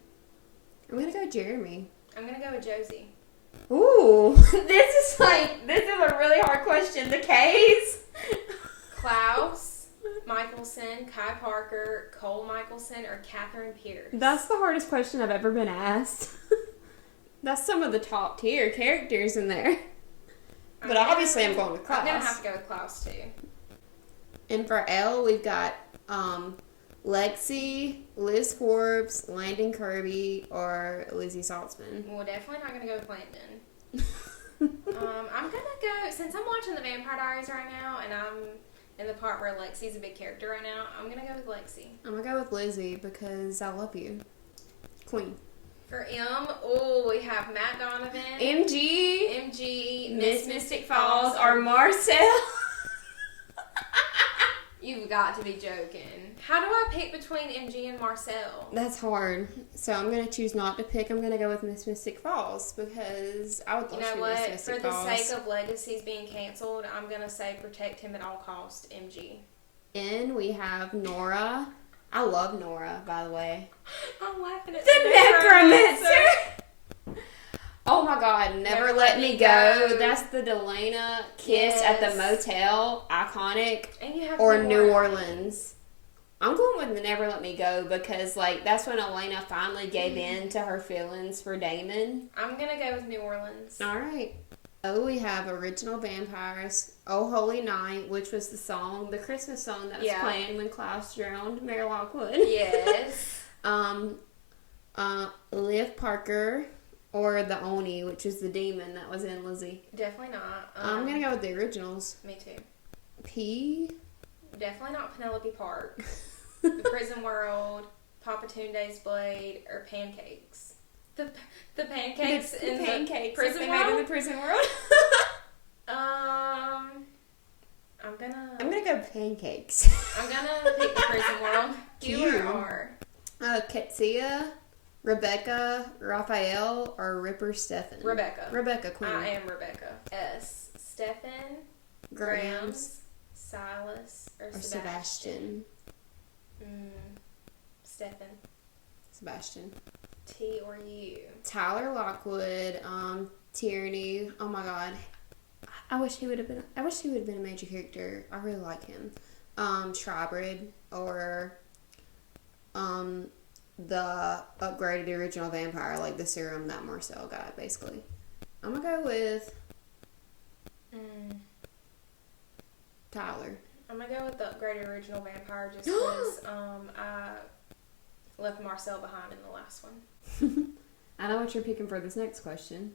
I'm gonna go Jeremy. I'm gonna go with Josie. Ooh, this is a really hard question. The K's. Klaus Michelson, Kai Parker, Cole Michelson, or Catherine Pierce? That's the hardest question I've ever been asked. That's some of the top tier characters in there. But obviously I'm going with Klaus. I'm gonna have to go with Klaus too. And for L, we've got Lexi, Liz Forbes, Landon Kirby, or Lizzie Saltzman. Well, definitely not gonna go with Landon. I'm gonna go, since I'm watching The Vampire Diaries right now, and I'm in the part where Lexi's a big character right now, I'm gonna go with Lexi. I'm gonna go with Lizzie because I love you. Queen. For M, we have Matt Donovan, MG, Miss Mystic Falls, or Marcel. You've got to be joking. How do I pick between MG and Marcel? That's hard. So I'm going to choose not to pick. I'm going to go with Miss Mystic Falls because I would love to be Miss Mystic For Falls. the sake of legacies being canceled, I'm going to say protect him at all costs, MG. Then we have Nora. I love Nora, by the way. I'm laughing at The necromancer. Oh my god, Never Let Me Go. That's the Delana kiss at the motel. Iconic. And you have or New Orleans. I'm going with the Never Let Me Go because, like, that's when Elena finally gave in to her feelings for Damon. I'm going to go with New Orleans. All right. Oh, we have Original Vampires. Oh Holy Night, which was the Christmas song that was playing when Klaus drowned Mary Lockwood. Yes. Liv Parker, or the Oni, which is the demon that was in Lizzie. Definitely not. I'm going to go with the originals. Me too. P. Definitely not Penelope Park. The Prison World, Papa Tunde's Blade, or Pancakes. The pancakes the in pancakes the prison they world? made in the prison world. I'm gonna go pancakes. I'm gonna pick the prison world. You or Ketsia, Rebecca, Raphael, or Ripper Stefan. Rebecca Queen. I am Rebecca. S. Stefan, Grams, Silas, or Sebastian. Stefan. Sebastian. T or U. Tyler Lockwood, Tierney. Oh my god. I wish he would have been a major character. I really like him. Tribrid, or the upgraded original vampire, like the serum that Marcel got, basically. I'm gonna go with Tyler. I'm gonna go with the upgraded original vampire just because I left Marcel behind in the last one. I know what you're picking for this next question.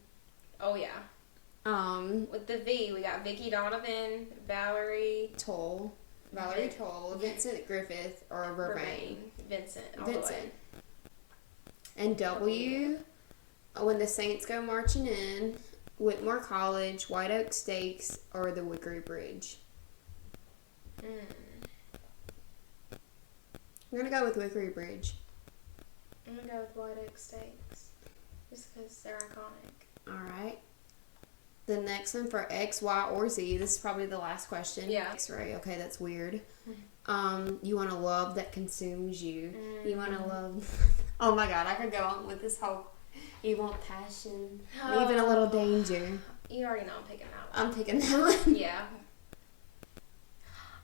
Oh yeah. With the V, we got Vicky Donovan, Valerie Toll, Vincent Griffith, or Vervain. Vincent. And W, When the Saints Go Marching In, Whitmore College, White Oak Stakes, or the Wickery Bridge. I'm gonna go with Wickery Bridge. I'm gonna go with White Oak Stakes, just because they're iconic. Alright. The next one for X, Y, or Z. This is probably the last question. Yeah. X-ray. Okay, that's weird. You want a love that consumes you. You want to love... Oh my god, I could go on with this whole... You want passion. Even a little danger. You already know I'm picking that one. I'm picking that one. Yeah.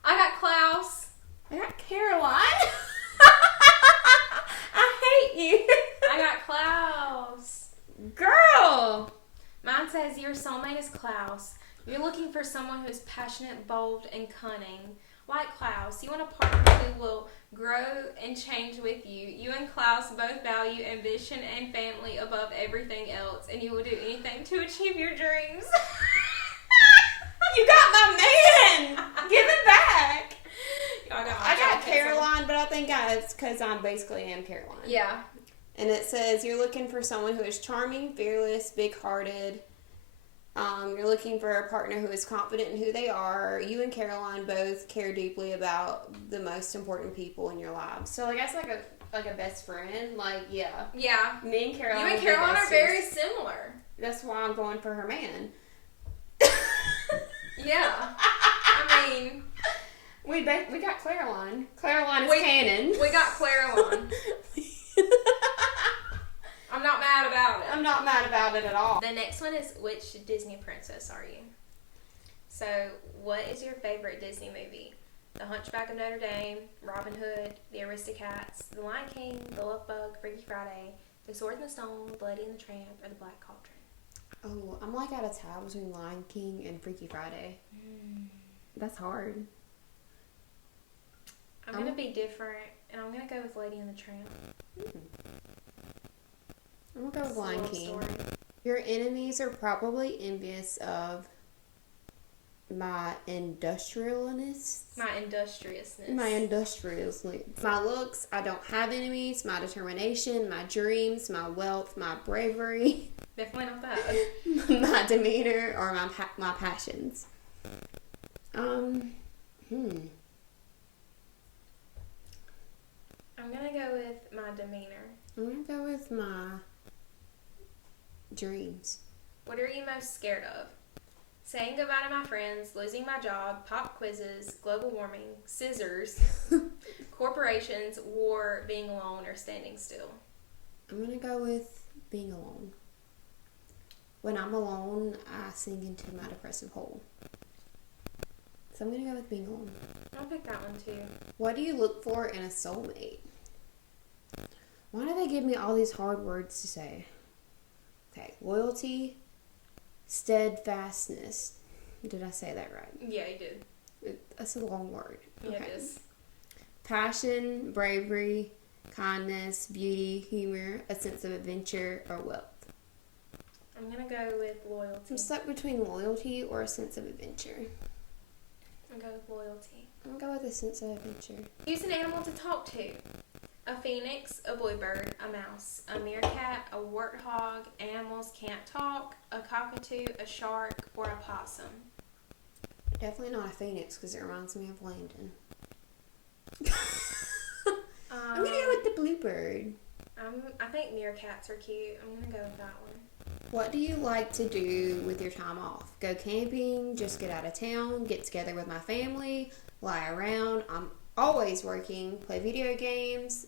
I got Klaus. I got Caroline. I hate you. I got Klaus. Girl. Mine says, your soulmate is Klaus. You're looking for someone who is passionate, bold, and cunning. Like Klaus, you want a partner who will grow and change with you. You and Klaus both value ambition and family above everything else, and you will do anything to achieve your dreams. You got my man. Give it back. I got Caroline, but I think it's because I basically am Caroline. Yeah. And it says, you're looking for someone who is charming, fearless, big-hearted. You're looking for a partner who is confident in who they are. You and Caroline both care deeply about the most important people in your lives. So, like, that's like a best friend. Like, yeah. Yeah. Me and Caroline. You and Caroline are very similar. That's why I'm going for her man. Yeah. I mean, we got Caroline. Caroline is canon. We got Caroline. I'm not mad about it. I'm not mad about it at all. The next one is, which Disney princess are you? So, what is your favorite Disney movie? The Hunchback of Notre Dame, Robin Hood, The Aristocats, The Lion King, The Love Bug, Freaky Friday, The Sword and the Stone, The Lady and the Tramp, or The Black Cauldron? Oh, I'm like out of time between Lion King and Freaky Friday. That's hard. I'm going to be different, and I'm going to go with Lady and the Tramp. I'm going to go with Lion King. Story. Your enemies are probably envious of my industriousness. My industriousness. My looks, I don't have enemies. My determination, my dreams, my wealth, my bravery. Definitely not that. My demeanor or my passions. I'm gonna go with my demeanor. I'm gonna go with my dreams. What are you most scared of? Saying goodbye to my friends, losing my job, pop quizzes, global warming, scissors, corporations, war, being alone, or standing still? I'm gonna go with being alone. When I'm alone, I sink into my depressive hole. So I'm gonna go with being alone. I'll pick that one too. What do you look for in a soulmate? Why do they give me all these hard words to say? Okay, loyalty, steadfastness. Did I say that right? Yeah, you did. That's a long word. Yeah, okay. it is. Passion, bravery, kindness, beauty, humor, a sense of adventure, or wealth. I'm going to go with loyalty. I'm stuck between loyalty or a sense of adventure. I'm going to go with loyalty. I'm going to go with a sense of adventure. Use an animal to talk to. A phoenix, a bluebird, a mouse, a meerkat, a warthog, animals can't talk, a cockatoo, a shark, or a possum. Definitely not a phoenix because it reminds me of Landon. I'm going to go with the bluebird. I think meerkats are cute. I'm going to go with that one. What do you like to do with your time off? Go camping, just get out of town, get together with my family, lie around. I'm always working, play video games,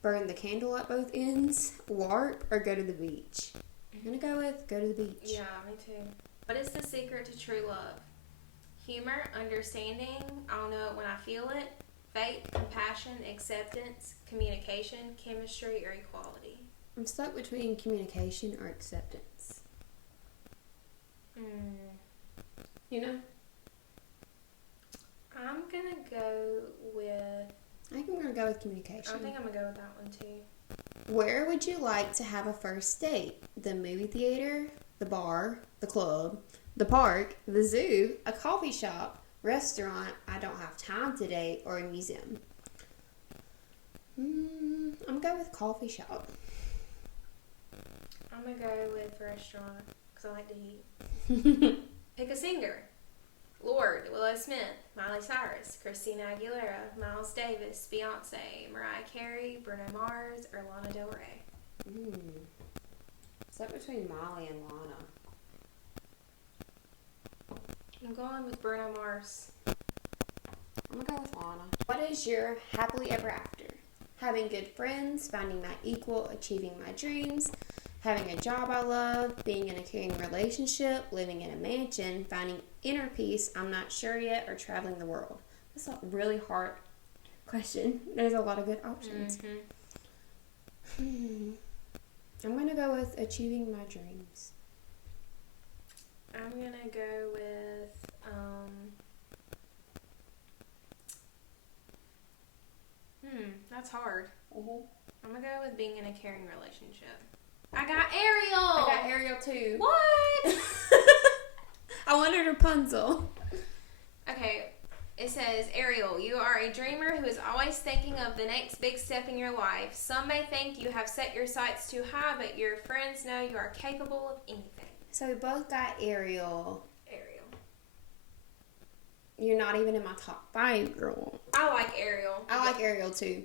burn the candle at both ends, LARP, or go to the beach. I'm going to go with go to the beach. Yeah, me too. What is the secret to true love? Humor, understanding, I'll know it when I feel it, faith, compassion, acceptance, communication, chemistry, or equality. I'm stuck between communication or acceptance. You know? I'm going to go with... I think I'm going to go with communication. I think I'm going to go with that one too. Where would you like to have a first date? The movie theater, the bar, the club, the park, the zoo, a coffee shop, restaurant, I don't have time to date, or a museum? I'm going to go with coffee shop. I'm going to go with restaurant because I like to eat. Pick a singer. Lord, Willow Smith, Miley Cyrus, Christina Aguilera, Miles Davis, Beyonce, Mariah Carey, Bruno Mars, or Lana Del Rey. Is that between Miley and Lana? I'm going with Bruno Mars. I'm going to go with Lana. What is your happily ever after? Having good friends, finding my equal, achieving my dreams, having a job I love, being in a caring relationship, living in a mansion, finding inner peace, I'm not sure yet, or traveling the world. That's a really hard question. There's a lot of good options. I'm going to go with achieving my dreams. I'm going to go with, that's hard. I'm going to go with being in a caring relationship. I got Ariel too. What? I wanted Rapunzel. Okay, it says, Ariel, you are a dreamer who is always thinking of the next big step in your life. Some may think you have set your sights too high, but your friends know you are capable of anything. So we both got Ariel. You're not even in my top 5, girl. I like Ariel. I like Ariel too.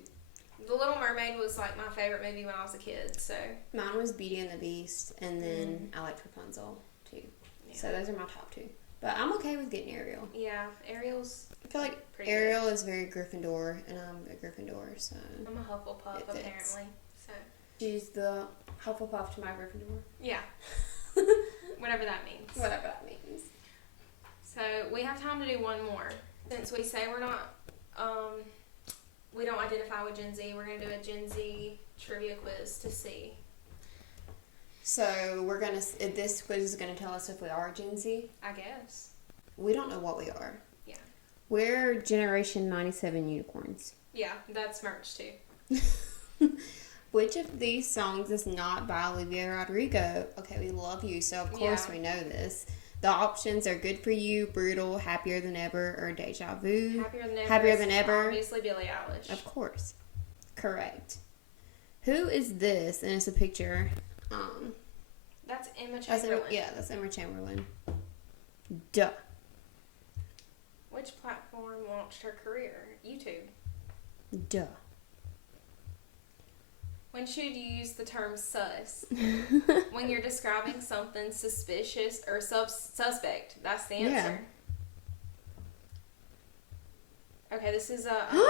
The Little Mermaid was like my favorite movie when I was a kid, so. Mine was Beauty and the Beast, and then I liked Rapunzel too. Yeah. So those are my top 2. But I'm okay with getting Ariel. Yeah, Ariel's. I feel like Ariel is very Gryffindor, and I'm a Gryffindor, so. I'm a Hufflepuff, apparently. So. She's the Hufflepuff to my Gryffindor. Yeah. Whatever that means. Whatever that means. So we have time to do one more. Since we say we're not, we don't identify with Gen Z, we're going to do a Gen Z trivia quiz to see. So this quiz is going to tell us if we are Gen Z? I guess. We don't know what we are. Yeah. We're Generation 97 Unicorns. Yeah, that's merch too. Which of these songs is not by Olivia Rodrigo? Okay, we love you, so of course we know this. The options are Good For You, Brutal, Happier Than Ever, or Deja Vu. Happier Than Ever. Obviously Billie Eilish. Of course. Correct. Who is this? And it's a picture. That's Emma Chamberlain. That's Emma Chamberlain. Duh. Which platform launched her career? YouTube. Duh. When should you use the term sus? When you're describing something suspicious or suspect. That's the answer. Yeah. Okay, this is Outer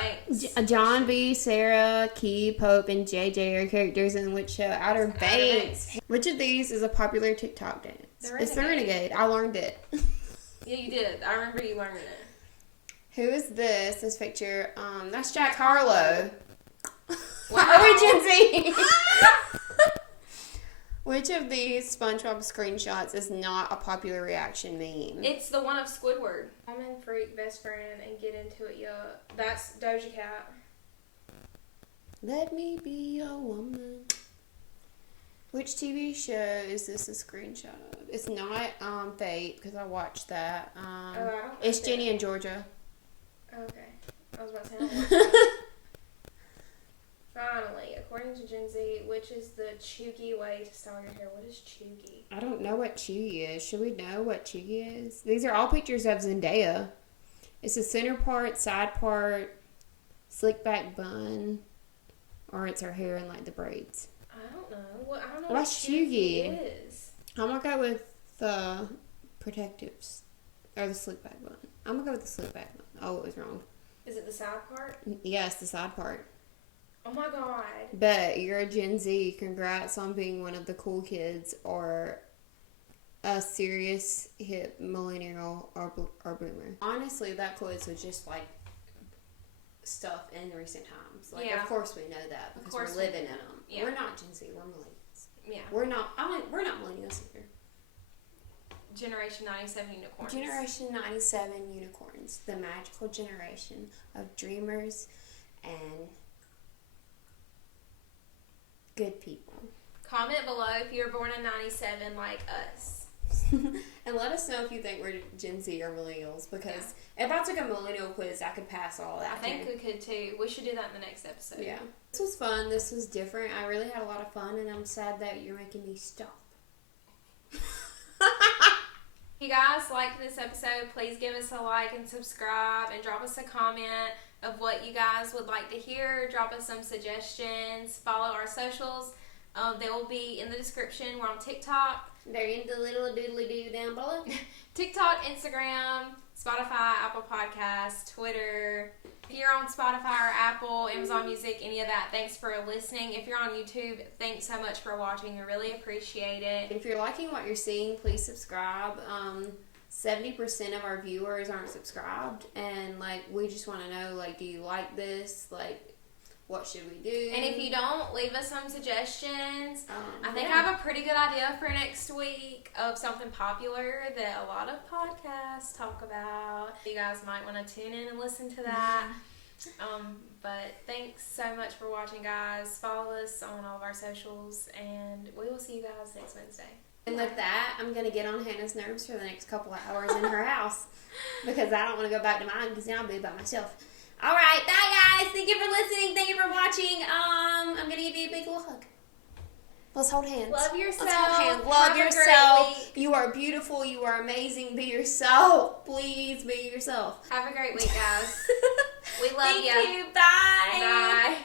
Banks. John B., Sarah, Key, Pope, and JJ are characters in which show Outer Banks. Which of these is a popular TikTok dance? It's the Renegade. I learned it. Yeah, you did. I remember you learning it. Who is this? This picture. That's Jack Harlow. Wow. Are we Gen Z? Which of these SpongeBob screenshots is not a popular reaction meme? It's the one of Squidward. Woman, freak, best friend, and get into it, yeah. That's Doja Cat. Let me be a woman. Which TV show is this a screenshot of? It's not Fate, because I watched that. I don't know. It's Jenny and Georgia. Okay. I was about to say, I don't watch that. Finally, according to Gen Z, which is the chuggy way to style your hair? What is chuggy? I don't know what chuggy is. Should we know what chuggy is? These are all pictures of Zendaya. It's the center part, side part, slick back bun, or it's her hair in like the braids. I don't know. I don't know what chuggy is. I'm gonna go with the protectives or the slick back bun. I'm gonna go with the slick back bun. Oh, it was wrong. Is it the side part? Yes, the side part. Oh my god. Bet you're a Gen Z. Congrats on being one of the cool kids or a serious hip millennial or boomer. Honestly, that quiz was just like stuff in recent times. Like, of course we know that because we're living in them. Yeah. We're not Gen Z. We're millennials. Yeah. We're not millennials either. Generation 97 Unicorns. Generation 97 Unicorns. The magical generation of dreamers and good people. Comment below if you were born in 97 like us. And let us know if you think we're Gen Z or millennials, because if I took a millennial quiz, I could pass all that. I think we could too. We should do that in the next episode. Yeah. This was fun. This was different. I really had a lot of fun, and I'm sad that you're making me stop. If you guys liked this episode, please give us a like and subscribe and drop us a comment of what you guys would like to hear. Drop us some suggestions. Follow our socials. They will be in the description. We're on TikTok. They're in the little doodly-doo down below. TikTok, Instagram, Spotify, Apple Podcasts, Twitter. If you're on Spotify or Apple, Amazon Music, any of that, thanks for listening. If you're on YouTube, thanks so much for watching. We really appreciate it. If you're liking what you're seeing, please subscribe. 70% of our viewers aren't subscribed, and like we just want to know, like, do you like this? Like, what should we do? And if you don't, leave us some suggestions. I think I have a pretty good idea for next week of something popular that a lot of podcasts talk about. You guys might want to tune in and listen to that. But thanks so much for watching, guys. Follow us on all of our socials, and we will see you guys next Wednesday. And with that, I'm going to get on Hannah's nerves for the next couple of hours in her house, because I don't want to go back to mine, because now I'll be by myself. All right, bye guys. Thank you for listening. Thank you for watching. I'm going to give you a big little hug. Let's hold hands. Love yourself. Let's hold hands. Love yourself. You are beautiful. You are amazing. Be yourself. Please be yourself. Have a great week, guys. We love you. Thank you. Bye. Bye.